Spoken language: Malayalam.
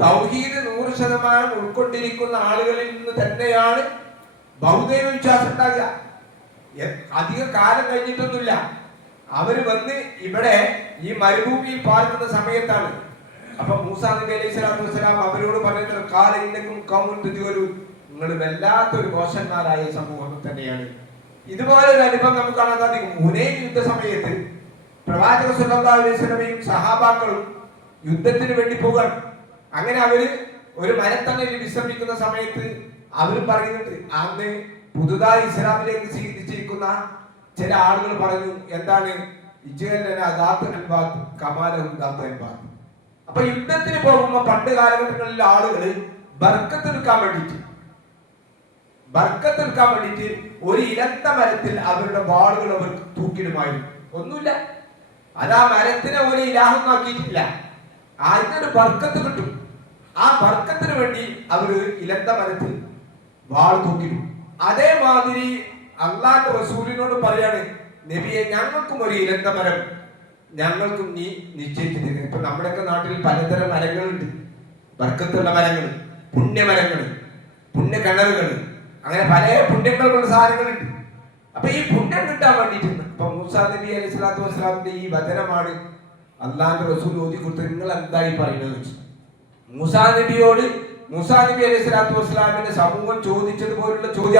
തൗഹീദ് 100% ഉൾക്കൊണ്ടിരിക്കുന്ന ആളുകളിൽ നിന്ന് തന്നെയാണ് ബഹുദൈവ വിശ്വാസം ഉണ്ടാകുക. അധിക കാലം കഴിഞ്ഞിട്ടൊന്നുമില്ല. അവര് വന്ന് ഇവിടെ ഈ മരുഭൂമിയിൽ പാർക്കുന്ന സമയത്താണ്. അപ്പൊ മൂസാ നബി അലൈഹി സ്വലാത്തു വസ്സലാം അവരോട് പറയുന്നത്, കാലിന്നക്കും കൗമുൻതുജോലു, നിങ്ങൾ വല്ലാത്തൊരു ദോഷന്മാരായ സമൂഹം തന്നെയാണ്. ഇതുപോലെ ഒരു അനുഭവം നമുക്ക് കാണാൻ സാധിക്കും. ഹുനൈൻ യുദ്ധ സമയത്ത് പ്രവാചക സ്വല്ലല്ലാഹു അലൈഹി വസല്ലമയും സഹാബാക്കളും യുദ്ധത്തിന് വേണ്ടി പോകാൻ. അങ്ങനെ അവര് ഒരു മരത്തണലിൽ വിശ്രമിക്കുന്ന സമയത്ത് അവർ പറയുന്നുണ്ട്, അന്ന് പുതുതായി ഇസ്ലാമിലേക്ക് സ്വീകരിച്ചിരിക്കുന്ന ചില ആളുകൾ പറഞ്ഞു, എന്താണ് അപ്പൊ യുദ്ധത്തിന് പോകുമ്പോ പണ്ട് കാലഘട്ടങ്ങളിലെ ആളുകൾ ബർക്കത്തെടുക്കാൻ വേണ്ടിയിട്ട് ഒരു ഇലത്ത മരത്തിൽ അവരുടെ വാളുകൾ അവർ തൂക്കിടുമായിരുന്നു. ഒന്നുമില്ല, അത് ആ മരത്തിനെ ഒരു ഇലാഹമാക്കിയിട്ടില്ല. അതിനൊരു ബർക്കത്ത് കിട്ടും. ആ ബർക്കത്തിന് വേണ്ടി അവർ ഇലത്ത മരത്തിൽ വാൾ തൂക്കിടും. അതേമാതിരി അള്ളാഹുവിന്റെ റസൂലിനോട് പറയാണ്, നബിയെ ഞങ്ങൾക്കും ഒരു ഇലത്ത മരം ഞങ്ങൾക്കും നീ നിശ്ചയിച്ചു തരുന്നത്. ഇപ്പൊ നമ്മുടെയൊക്കെ നാട്ടിൽ പലതരം മരങ്ങളുണ്ട്. ബർക്കത്തുള്ള മരങ്ങൾ, പുണ്യമരങ്ങൾ, പുണ്യകിണറുകൾ, അങ്ങനെ പല പുണ്യങ്ങളുള്ള സാധനങ്ങളുണ്ട്. അപ്പൊ ഈ പുണ്യം കിട്ടാൻ വേണ്ടിയിട്ട് ഇപ്പൊ മൂസാ നബി അലൈഹി സ്വലാത്തു വസ്സലാമിന്റെ ഈ വചനമാണ് അള്ളാഹുവിന്റെ റസൂൽ ഓതി കൊടുത്തത്. നിങ്ങൾ എന്തായി പറയുന്നത്? മൂസാ നബി അലൈഹി സ്വലാത്തു വസ്സലാമിന്റെ സമൂഹം ചോദിച്ചതുപോലുള്ള ചോദ്യം